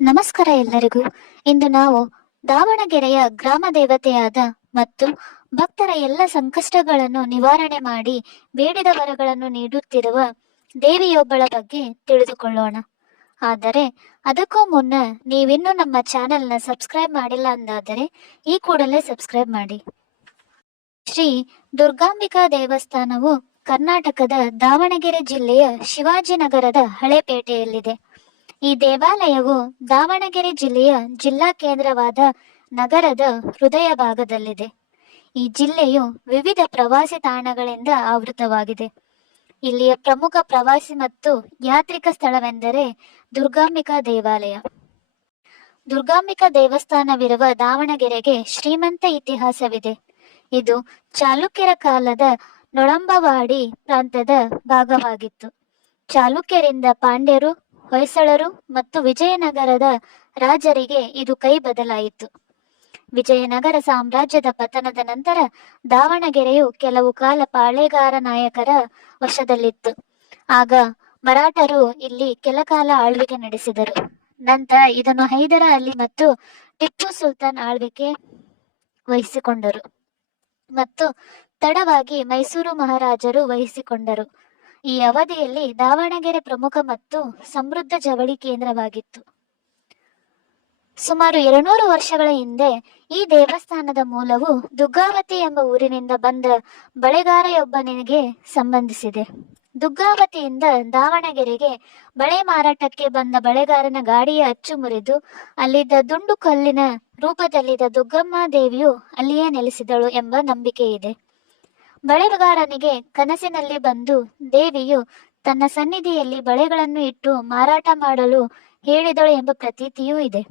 ನಮಸ್ಕಾರ ಎಲ್ಲರಿಗೂ. ಇಂದು ನಾವು ದಾವಣಗೆರೆಯ ಗ್ರಾಮ ದೇವತೆಯಾದ ಮತ್ತು ಭಕ್ತರ ಎಲ್ಲ ಸಂಕಷ್ಟಗಳನ್ನು ನಿವಾರಣೆ ಮಾಡಿ ಬೇಡಿದ ವರಗಳನ್ನು ನೀಡುತ್ತಿರುವ ದೇವಿಯೊಬ್ಬಳ ಬಗ್ಗೆ ತಿಳಿದುಕೊಳ್ಳೋಣ. ಆದರೆ ಅದಕ್ಕೂ ಮುನ್ನ ನೀವಿನ್ನೂ ನಮ್ಮ ಚಾನೆಲ್ನ ಸಬ್ಸ್ಕ್ರೈಬ್ ಮಾಡಿಲ್ಲ ಅಂದಾದರೆ ಈ ಕೂಡಲೇ ಸಬ್ಸ್ಕ್ರೈಬ್ ಮಾಡಿ. ಶ್ರೀ ದುರ್ಗಾಂಬಿಕಾ ದೇವಸ್ಥಾನವು ಕರ್ನಾಟಕದ ದಾವಣಗೆರೆ ಜಿಲ್ಲೆಯ ಶಿವಾಜಿನಗರದ ಹಳೇಪೇಟೆಯಲ್ಲಿದೆ. ಈ ದೇವಾಲಯವು ದಾವಣಗೆರೆ ಜಿಲ್ಲೆಯ ಜಿಲ್ಲಾ ಕೇಂದ್ರವಾದ ನಗರದ ಹೃದಯ ಭಾಗದಲ್ಲಿದೆ. ಈ ಜಿಲ್ಲೆಯು ವಿವಿಧ ಪ್ರವಾಸಿ ತಾಣಗಳಿಂದ ಆವೃತವಾಗಿದೆ. ಇಲ್ಲಿಯ ಪ್ರಮುಖ ಪ್ರವಾಸಿ ಮತ್ತು ಯಾತ್ರಿಕ ಸ್ಥಳವೆಂದರೆ ದುರ್ಗಾಂಬಿಕಾ ದೇವಾಲಯ. ದುರ್ಗಾಂಬಿಕಾ ದೇವಸ್ಥಾನವಿರುವ ದಾವಣಗೆರೆಗೆ ಶ್ರೀಮಂತ ಇತಿಹಾಸವಿದೆ. ಇದು ಚಾಲುಕ್ಯರ ಕಾಲದ ನೊಳಂಬವಾಡಿ ಪ್ರಾಂತದ ಭಾಗವಾಗಿತ್ತು. ಚಾಲುಕ್ಯರಿಂದ ಪಾಂಡ್ಯರು ಹೊಯ್ಸಳರು ಮತ್ತು ವಿಜಯನಗರದ ರಾಜರಿಗೆ ಇದು ಕೈ ಬದಲಾಯಿತು. ವಿಜಯನಗರ ಸಾಮ್ರಾಜ್ಯದ ಪತನದ ನಂತರ ದಾವಣಗೆರೆಯು ಕೆಲವು ಕಾಲ ಪಾಳೆಗಾರ ನಾಯಕರ ವಶದಲ್ಲಿತ್ತು. ಆಗ ಮರಾಠರು ಇಲ್ಲಿ ಕೆಲಕಾಲ ಆಳ್ವಿಕೆ ನಡೆಸಿದರು. ನಂತರ ಇದನ್ನು ಹೈದರ ಅಲಿ ಮತ್ತು ಟಿಪ್ಪು ಸುಲ್ತಾನ್ ಆಳ್ವಿಕೆ ವಹಿಸಿಕೊಂಡರು ಮತ್ತು ತಡವಾಗಿ ಮೈಸೂರು ಮಹಾರಾಜರು ವಹಿಸಿಕೊಂಡರು. ಈ ಅವಧಿಯಲ್ಲಿ ದಾವಣಗೆರೆ ಪ್ರಮುಖ ಮತ್ತು ಸಮೃದ್ಧ ಜವಳಿ ಕೇಂದ್ರವಾಗಿತ್ತು. ಸುಮಾರು ಎರಡ್ನೂರು ವರ್ಷಗಳ ಹಿಂದೆ ಈ ದೇವಸ್ಥಾನದ ಮೂಲವು ದುಗ್ಗಾವತಿ ಎಂಬ ಊರಿನಿಂದ ಬಂದ ಬಳೆಗಾರೆಯೊಬ್ಬನಿಗೆ ಸಂಬಂಧಿಸಿದೆ. ದುಗ್ಗಾವತಿಯಿಂದ ದಾವಣಗೆರೆಗೆ ಬಳೆ ಮಾರಾಟಕ್ಕೆ ಬಂದ ಬಳೆಗಾರನ ಗಾಡಿಯ ಅಚ್ಚು ಮುರಿದು ಅಲ್ಲಿದ್ದ ದುಂಡು ಕಲ್ಲಿನ ರೂಪದಲ್ಲಿದ್ದ ದುಗ್ಗಮ್ಮ ದೇವಿಯು ಅಲ್ಲಿಯೇ ನೆಲೆಸಿದಳು ಎಂಬ ನಂಬಿಕೆ ಇದೆ ಬಳೆಗಾರನಿಗೆ ಕನಸಿನಲ್ಲಿ ಬಂದು ದೇವಿಯು ತನ್ನ ಸನ್ನಿಧಿಯಲ್ಲಿ ಬಳೆಗಳನ್ನು ಇಟ್ಟು ಮಾರಾಟ ಮಾಡಲು ಹೇಳಿದಳು ಎಂಬ ಪ್ರತೀತಿಯೂ ಇದೆ.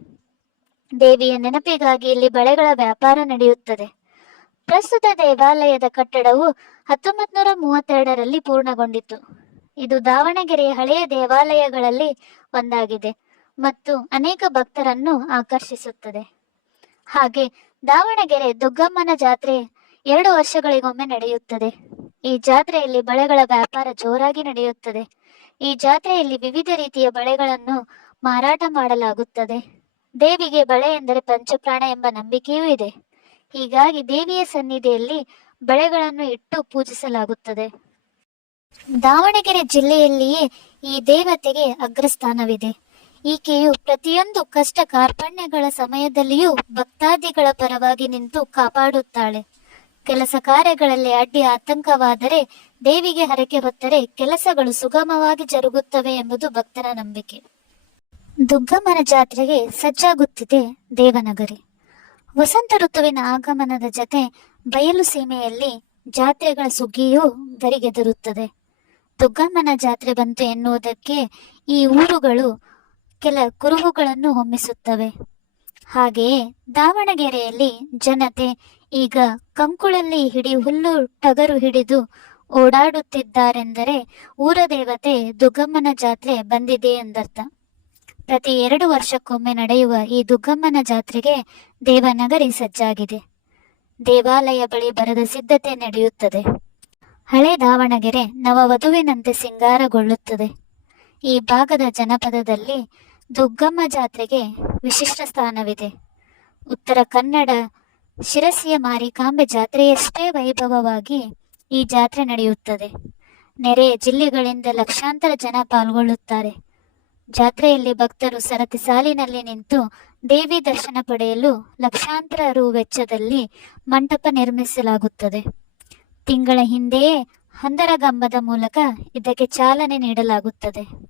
ದೇವಿಯ ನೆನಪಿಗಾಗಿ ಇಲ್ಲಿ ಬಳೆಗಳ ವ್ಯಾಪಾರ ನಡೆಯುತ್ತದೆ. ಪ್ರಸ್ತುತ ದೇವಾಲಯದ ಕಟ್ಟಡವು ಹತ್ತೊಂಬತ್ ನೂರ ಮೂವತ್ತೆರಡರಲ್ಲಿ ಪೂರ್ಣಗೊಂಡಿತು ಇದು ದಾವಣಗೆರೆಯ ಹಳೆಯ ದೇವಾಲಯಗಳಲ್ಲಿ ಒಂದಾಗಿದೆ ಮತ್ತು ಅನೇಕ ಭಕ್ತರನ್ನು ಆಕರ್ಷಿಸುತ್ತದೆ. ಹಾಗೆ ದಾವಣಗೆರೆ ದುಗ್ಗಮ್ಮನ ಜಾತ್ರೆ ಎರಡು ವರ್ಷಗಳಿಗೊಮ್ಮೆ ನಡೆಯುತ್ತದೆ. ಈ ಜಾತ್ರೆಯಲ್ಲಿ ಬಳೆಗಳ ವ್ಯಾಪಾರ ಜೋರಾಗಿ ನಡೆಯುತ್ತದೆ. ಈ ಜಾತ್ರೆಯಲ್ಲಿ ವಿವಿಧ ರೀತಿಯ ಬಳೆಗಳನ್ನು ಮಾರಾಟ ಮಾಡಲಾಗುತ್ತದೆ. ದೇವಿಗೆ ಬಳೆ ಎಂದರೆ ಪಂಚಪ್ರಾಣ ಎಂಬ ನಂಬಿಕೆಯೂ ಇದೆ. ಹೀಗಾಗಿ ದೇವಿಯ ಸನ್ನಿಧಿಯಲ್ಲಿ ಬಳೆಗಳನ್ನು ಇಟ್ಟು ಪೂಜಿಸಲಾಗುತ್ತದೆ. ದಾವಣಗೆರೆ ಜಿಲ್ಲೆಯಲ್ಲಿಯೇ ಈ ದೇವತೆಗೆ ಅಗ್ರಸ್ಥಾನವಿದೆ. ಈಕೆಯು ಪ್ರತಿಯೊಂದು ಕಷ್ಟ ಕಾರ್ಪಣ್ಯಗಳ ಸಮಯದಲ್ಲಿಯೂ ಭಕ್ತಾದಿಗಳ ಪರವಾಗಿ ನಿಂತು ಕಾಪಾಡುತ್ತಾಳೆ. ಕೆಲಸ ಕಾರ್ಯಗಳಲ್ಲಿ ಅಡ್ಡಿ ಆತಂಕವಾದರೆ ದೇವಿಗೆ ಹರಕೆ ಹೊತ್ತರೆ ಕೆಲಸಗಳು ಸುಗಮವಾಗಿ ಜರುಗುತ್ತವೆ ಎಂಬುದು ಭಕ್ತರ ನಂಬಿಕೆ. ದುಗ್ಗಮ್ಮನ ಜಾತ್ರೆಗೆ ಸಜ್ಜಾಗುತ್ತಿದೆ ದೇವನಗರಿ. ವಸಂತ ಋತುವಿನ ಆಗಮನದ ಜತೆ ಬಯಲು ಸೀಮೆಯಲ್ಲಿ ಜಾತ್ರೆಗಳ ಸುಗ್ಗಿಯೂ ಗರಿಗೆದರುತ್ತದೆ. ದುಗ್ಗಮ್ಮನ ಜಾತ್ರೆ ಬಂತು ಎನ್ನುವುದಕ್ಕೆ ಈ ಊರುಗಳು ಕೆಲ ಕುರುಹುಗಳನ್ನು ಹೊಮ್ಮಿಸುತ್ತವೆ. ಹಾಗೆಯೇ ದಾವಣಗೆರೆಯಲ್ಲಿ ಜನತೆ ಈಗ ಕಂಕುಳಲ್ಲಿ ಹಿಡಿ ಹುಲ್ಲು ಟಗರು ಹಿಡಿದು ಓಡಾಡುತ್ತಿದ್ದಾರೆಂದರೆ ಊರ ದೇವತೆ ದುಗ್ಗಮ್ಮನ ಜಾತ್ರೆ ಬಂದಿದೆ ಎಂದರ್ಥ. ಪ್ರತಿ ಎರಡು ವರ್ಷಕ್ಕೊಮ್ಮೆ ನಡೆಯುವ ಈ ದುಗ್ಗಮ್ಮನ ಜಾತ್ರೆಗೆ ದೇವನಗರಿ ಸಜ್ಜಾಗಿದೆ. ದೇವಾಲಯ ಬಳಿ ಬರದ ಸಿದ್ಧತೆ ನಡೆಯುತ್ತದೆ. ಹಳೆ ದಾವಣಗೆರೆ ನವವಧುವಿನಂತೆ ಸಿಂಗಾರಗೊಳ್ಳುತ್ತದೆ. ಈ ಭಾಗದ ಜನಪದದಲ್ಲಿ ದುಗ್ಗಮ್ಮ ಜಾತ್ರೆಗೆ ವಿಶಿಷ್ಟ ಸ್ಥಾನವಿದೆ. ಉತ್ತರ ಕನ್ನಡ, ಶಿರಸಿಯ ಮಾರಿಕಾಂಬೆ ಜಾತ್ರೆಯಷ್ಟೇ ವೈಭವವಾಗಿ ಈ ಜಾತ್ರೆ ನಡೆಯುತ್ತದೆ. ನೆರೆಯ ಜಿಲ್ಲೆಗಳಿಂದ ಲಕ್ಷಾಂತರ ಜನ ಪಾಲ್ಗೊಳ್ಳುತ್ತಾರೆ. ಜಾತ್ರೆಯಲ್ಲಿ ಭಕ್ತರು ಸರತಿ ಸಾಲಿನಲ್ಲಿ ನಿಂತು ದೇವಿ ದರ್ಶನ ಪಡೆಯಲು ಲಕ್ಷಾಂತರ ರು ವೆಚ್ಚದಲ್ಲಿ ಮಂಟಪ ನಿರ್ಮಿಸಲಾಗುತ್ತದೆ. ತಿಂಗಳ ಹಿಂದೆಯೇ ಹಂದರಗಂಬದ ಮೂಲಕ ಇದಕ್ಕೆ ಚಾಲನೆ ನೀಡಲಾಗುತ್ತದೆ.